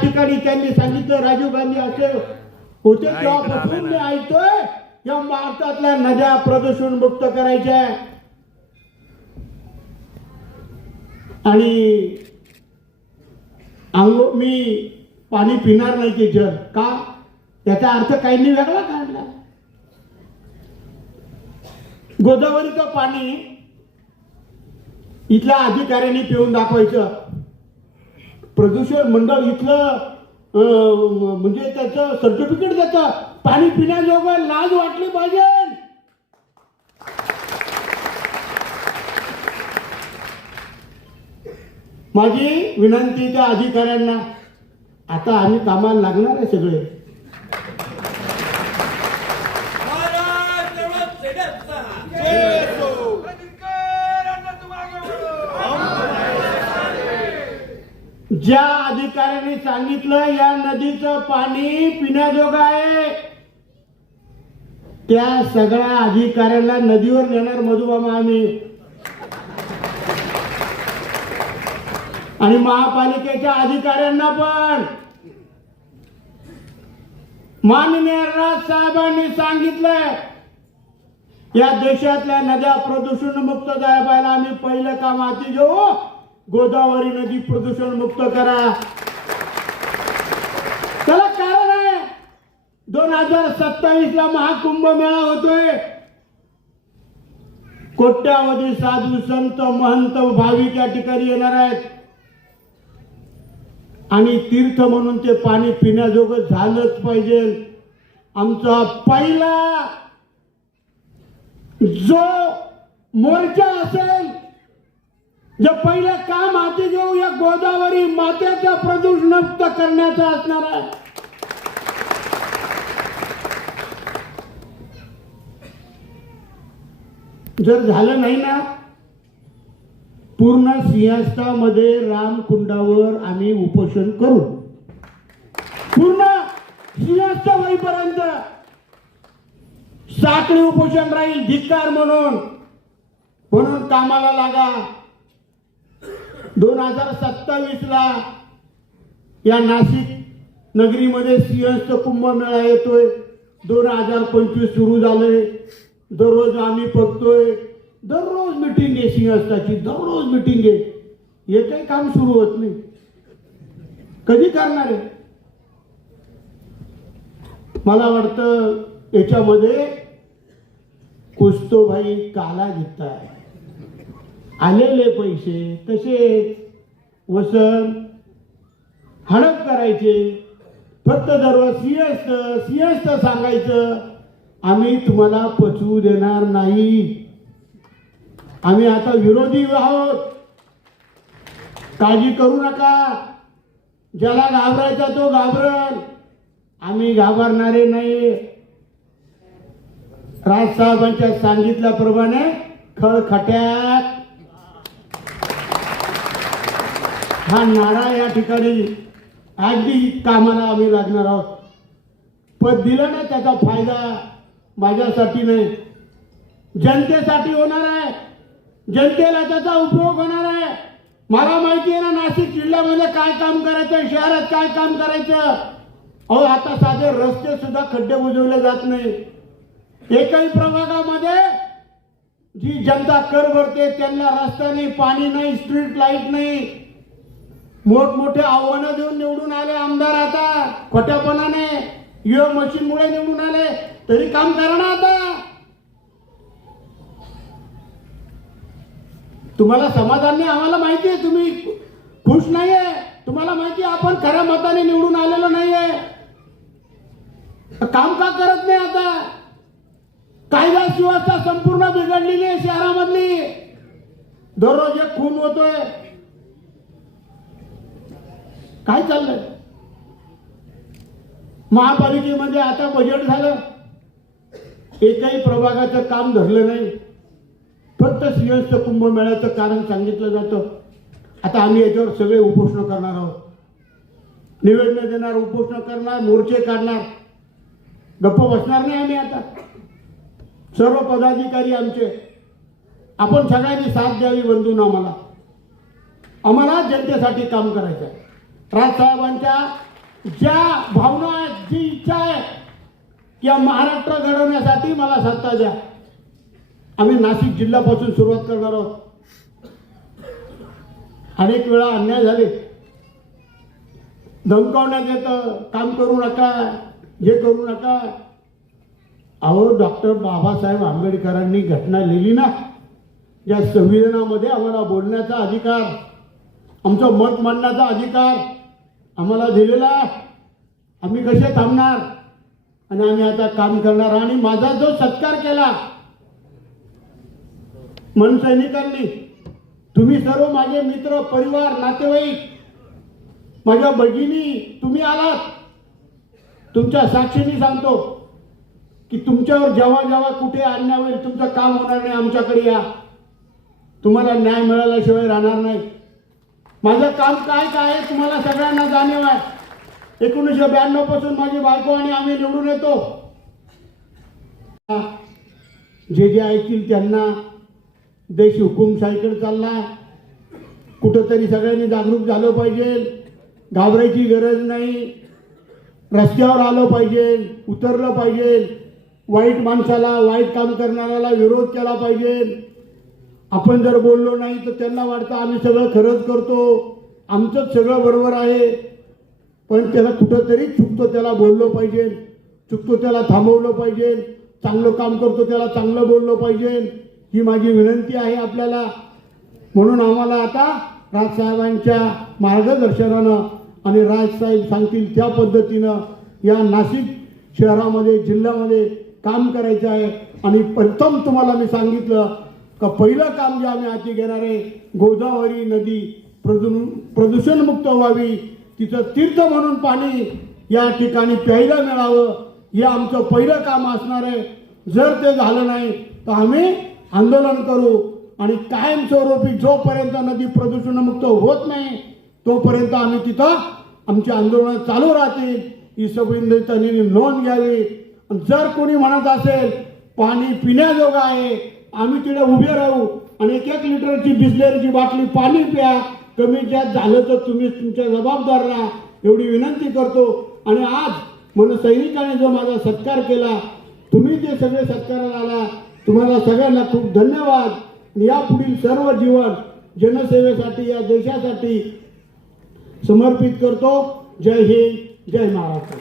ठिकाणी त्यांनी सांगितलं राजीव गांधी असे होते तेव्हापासून मी ऐकतोय या भारतातल्या नद्या प्रदूषण मुक्त करायच्या आणि अंगो मी पाणी पिणार नाही ते जल का? त्याचा अर्थ काहींनी वेगळा काढला. गोदावरीचं पाणी इथल्या अधिकाऱ्यांनी पिऊन दाखवायचं. प्रदूषण मंडळ इथलं म्हणजे त्याचं सर्टिफिकेट देतं. पाणी पिण्याजोगं लाज वाटली पाहिजे. माझी विनंती त्या अधिकाऱ्यांना आता आम्ही कामाला लागणार आहे सगळे. Yeah. ज्या अधिकाऱ्यांनी सांगितलं या नदीचं पाणी पिण्याजोगं आहे त्या सगळ्या अधिकाऱ्यांना नदीवर नेणार मधुबामा आम्ही. आणि महापालिकेच्या अधिकाऱ्यांना पण. माननीय राज साहेबांनी सांगितलंय या देशातल्या नद्या प्रदूषण मुक्त पाहिला. आम्ही पहिलं काम हाती घेऊ. गोदावरी नदी प्रदूषण मुक्त करा. त्याला कारण आहे दोन हजार सत्तावीस ला महाकुंभ मेळा होतोय. कोट्यावधी साधू संत महंत भाविक या ठिकाणी येणार आहेत. आणि तीर्थ म्हणून ते पाणी पिण्याजोगं झालंच पाहिजे. आमचा पहिला जो मोर्चा असेल जे पहिलं काम हाती घेऊ या गोदावरी मातेचा प्रदूषणमुक्त करण्याचा असणार आहे. जर झालं नाही ना पूर्ण सिंहस्थामध्ये रामकुंडावर आम्ही उपोषण करू. पूर्ण सिंहस्थ होईपर्यंत साखळी उपोषण राहील धिक्कार म्हणून. म्हणून कामाला लागा. दोन हजार सत्तावीस ला या नाशिक नगरीमध्ये सिंहस्थ कुंभमेळा येतोय. दोन हजार पंचवीस सुरू झालंय. दररोज आम्ही बघतोय. दररोज मिटिंग आहे सिंहस्थाची. दररोज मिटिंग आहे. एकही काम सुरू होत नाही. कधी करणार आहे? मला वाटतं याच्यामध्ये कुस्तोभाई काला भाई काला घेताय आलेले पैसे तसेच वसन हडप करायचे. फक्त दररोज सिंहस्थ सिंहस्थ सांगायचं आम्ही तुम्हाला पचवू देणार नाही. आम्ही आता विरोधी आहोत. काळजी करू नका. ज्याला घाबरायचा तो घाबरल. आम्ही घाबरणारे नाही. राजसाहेबांच्या सांगितल्याप्रमाणे खळखट्यात हा नारा या ठिकाणी अगदी कामाला आम्ही लागणार आहोत. पण दिलं ना त्याचा फायदा माझ्यासाठी नाही. जनतेसाठी होणार आहे. जनतेला त्याचा उपयोग होणार आहे. मला माहिती आहे ना नाशिक जिल्ह्यामध्ये काय काम करायचं शहरात काय काम करायचं? अहो आता साधे रस्ते सुद्धा खड्डे बुजवले जात नाही. एकही प्रभागामध्ये जी जनता कर भरते त्यांना रस्ता नाही पाणी नाही स्ट्रीट लाइट नाही. मोठमोठे आव्हानं देऊन निवडून आले आमदार आता. खोट्यापणाने युवा मशीनमुळे निवडून आले. तरी काम करा ना आता. तुम्हाला समाधान नाही आम्हाला माहिती आहे तुम्ही खुश नाहीये. तुम्हाला माहिती आहे आपण खऱ्या मताने निवडून आलेलो नाहीये. काम का करत नाही आता? कायदा सुव्यवस्था संपूर्ण बिघडलेली आहे शहरामधली. दररोज एक खून होतोय. काय चाललंय? महापालिकेमध्ये आता बजेट झालं. एकही प्रभागाचं काम धरलं नाही. फक्त सिंहस्थ कुंभमेळ्याचं कारण सांगितलं जातं. आता आम्ही याच्यावर सगळे उपोषण करणार आहोत. निवेदन देणार उपोषण करणार मोर्चे काढणार. गप्प बसणार नाही आम्ही आता. सर्व पदाधिकारी आमचे. आपण सगळ्यांनी साथ द्यावी बंधून आम्हाला. आम्हाला जनतेसाठी काम करायचं आहे. राजसाहेबांच्या ज्या भावना आहेत जी इच्छा आहे या महाराष्ट्र घडवण्यासाठी मला सत्ता द्या. आम्ही नाशिक जिल्ह्यापासून सुरुवात करणार आहोत. अनेक वेळा अन्याय झाले. धमकावण्यात येतं काम करू नका हे करू नका. अहो डॉक्टर बाबासाहेब आंबेडकरांनी घटना लिहिली ना या संविधानामध्ये आम्हाला बोलण्याचा अधिकार आमचं मत मांडण्याचा अधिकार आम्हाला दिलेला आम्ही कसे थांबणार? आणि आम्ही आता काम करणार आणि माझा जो सत्कार केला मन सैनिकांनी तुम्ही सर्व माझे मित्र परिवार नातेवाईक माझ्या भगिनी तुम्ही आलात. तुमच्या साक्षीने सांगतो की तुमच्यावर जेव्हा जेव्हा कुठे आणण्यावर होईल तुमचं काम होणार नाही आमच्याकडे या. तुम्हाला न्याय मिळाल्याशिवाय राहणार नाही. माझं काम काय काय आहे तुम्हाला सगळ्यांना जाणीव आहे. एकोणीसशे ब्याण्णवपासून माझी बायको आणि आम्ही निवडून येतो. जे जे ऐकतील त्यांना देश हुकुमशाहीकडे चालला. कुठंतरी सगळ्यांनी जागरूक झालं पाहिजे. घाबरायची गरज नाही. रस्त्यावर आलं पाहिजे उतरलं पाहिजे. वाईट माणसाला वाईट काम करणाऱ्याला विरोध केला पाहिजे. आपण जर बोललो नाही तर त्यांना वाटतं आम्ही सगळं खरंच करतो. आमचंच सगळं बरोबर आहे. पण त्याला कुठंतरी चुकतो त्याला बोललो पाहिजे. चुकतो त्याला थांबवलं पाहिजे. चांगलं काम करतो त्याला चांगलं बोललं पाहिजे. ही माझी विनंती आहे आपल्याला. म्हणून आम्हाला आता राजसाहेबांच्या मार्गदर्शनानं आणि राजसाहेब सांगतील त्या पद्धतीनं या नाशिक शहरामध्ये जिल्ह्यामध्ये काम करायचं आहे. आणि प्रथम तुम्हाला मी सांगितलं का पहिलं काम जे आम्ही हाती घेणार आहे गोदावरी नदी प्रदू प्रदूषणमुक्त व्हावी तिचं तीर्थ म्हणून पाणी या ठिकाणी प्यायला मिळावं हे आमचं पहिलं काम असणार आहे. जर ते झालं नाही तर आम्ही आंदोलन करू आणि कायमस्वरूपी जोपर्यंत नदी प्रदूषणमुक्त होत नाही तोपर्यंत आम्ही तिथं आमची आंदोलनं चालू राहतील. ही संबंधितांनी नोंद घ्यावी. जर कोणी म्हणत असेल पाणी पिण्याजोगं आहे आम्ही तिथे उभे राहू आणि एक एक लिटरची बिसलेरीची बाटली पाणी प्या. कमी जास्त झालं तर तुम्ही तुमच्या जबाबदार राहा. एवढी विनंती करतो. आणि आज म्हणून सैनिकाने जो माझा सत्कार केला तुम्ही जे सगळे सत्काराला आला तुम्हाला सगळ्यांना खूप धन्यवाद. या यापुढील सर्व जीवन जनसेवेसाठी या देशासाठी समर्पित करतो. जय हिंद जय महाराष्ट्र.